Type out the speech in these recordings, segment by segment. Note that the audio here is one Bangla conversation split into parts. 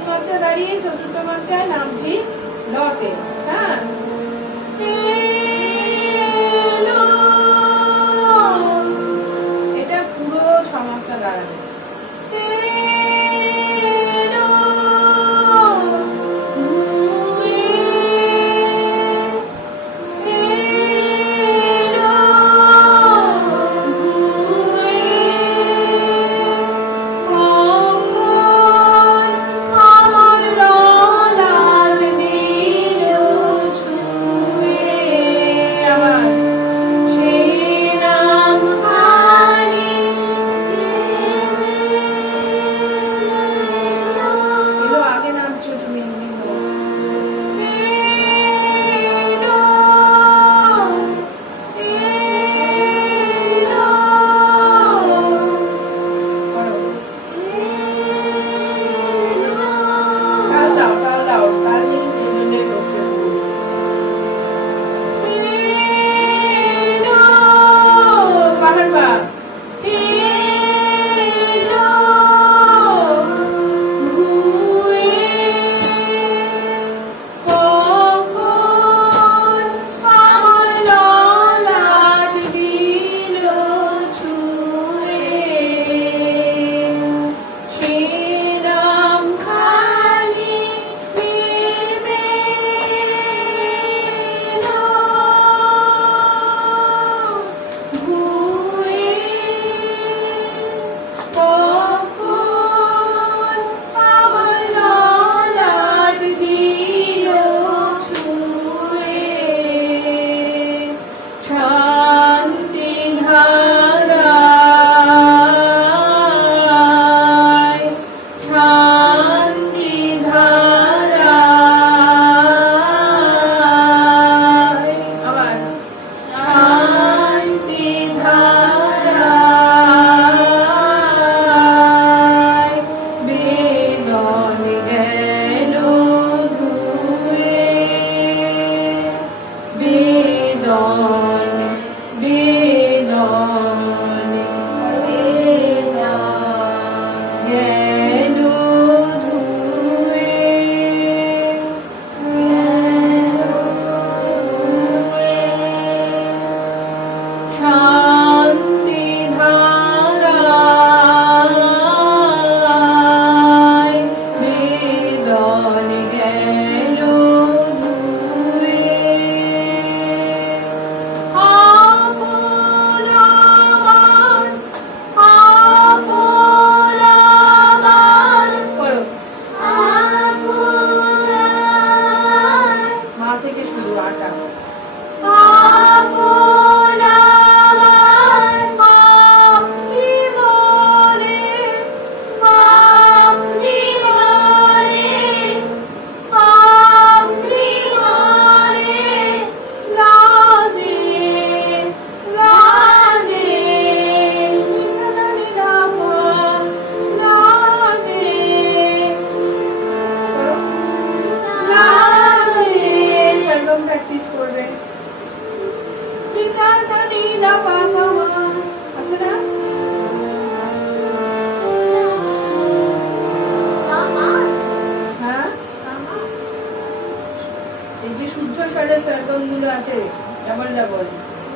তিন মাত্রা দাঁড়িয়ে চতুর্থ মাত্রায় নামছি লতে। হ্যাঁ, এটা পুরো ছ মাত্রা দাঁড়াবে।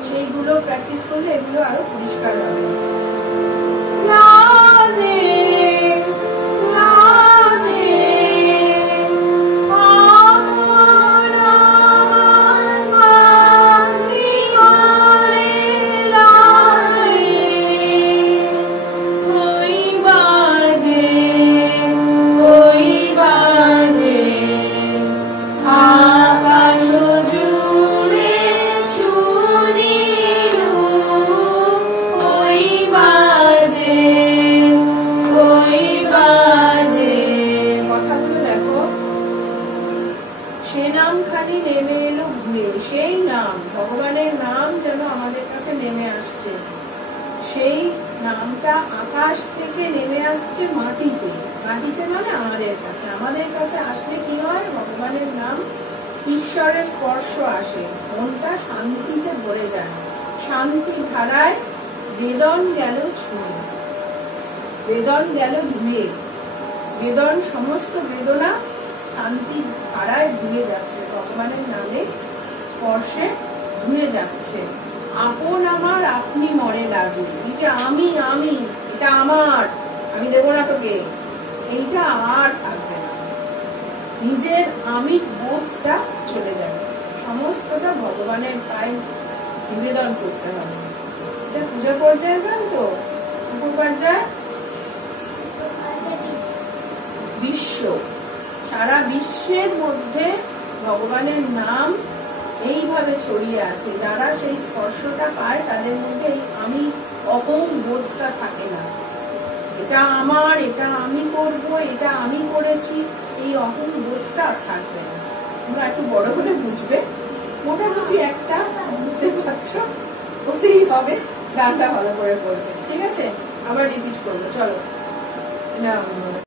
সেইগুলো প্র্যাকটিস করলে এগুলো আরো পরিষ্কার হবে। আকাশ থেকে নেমে আসছে মাটিতে, মাটিতে মানে আমাদের কাছে, আমাদের কাছে আসলে কি হয়, ভগবানের নাম ঈশ্বরের স্পর্শ আসে, মনটা শান্তিতে ভরে যায়, শান্তি ধারায় বেদন গেল ছুঁয়ে, বেদন গেল ধুয়ে, বেদন সমস্ত বেদনা শান্তি ধারায় ধুয়ে যাচ্ছে, ভগবানের নামে স্পর্শে ধুয়ে যাচ্ছে। আপন আমার আপনি মরে লাগে, এই যে আমি আমি এটা আমার, আমি দেবো না তোকে, এইটা আর থাকবে না। নিজের আমি বোধটা চলে যাবে, সমস্তটা ভগবানের পায়ে নিবেদন করতে হবে। এটা পূজা পর্যায়ের গান তো, ঠাকুর পর্যায়ে বিশ্ব, সারা বিশ্বের মধ্যে ভগবানের নাম এইভাবে ছড়িয়ে আছে। যারা সেই স্পর্শটা পায় তাদের মধ্যে এই আমি অহং বোধটা থাকে না, এটা আমার, এটা আমি করব, এটা আমি করেছি, এই অহং বোধটা থাকবে না। তোমরা একটু বড় করে বুঝবে, মোটামুটি একটা বুঝতে পারছো, ওতেই হবে। গানটা ভালো করে পড়বে, ঠিক আছে? আবার রিপিট করবো, চলো না।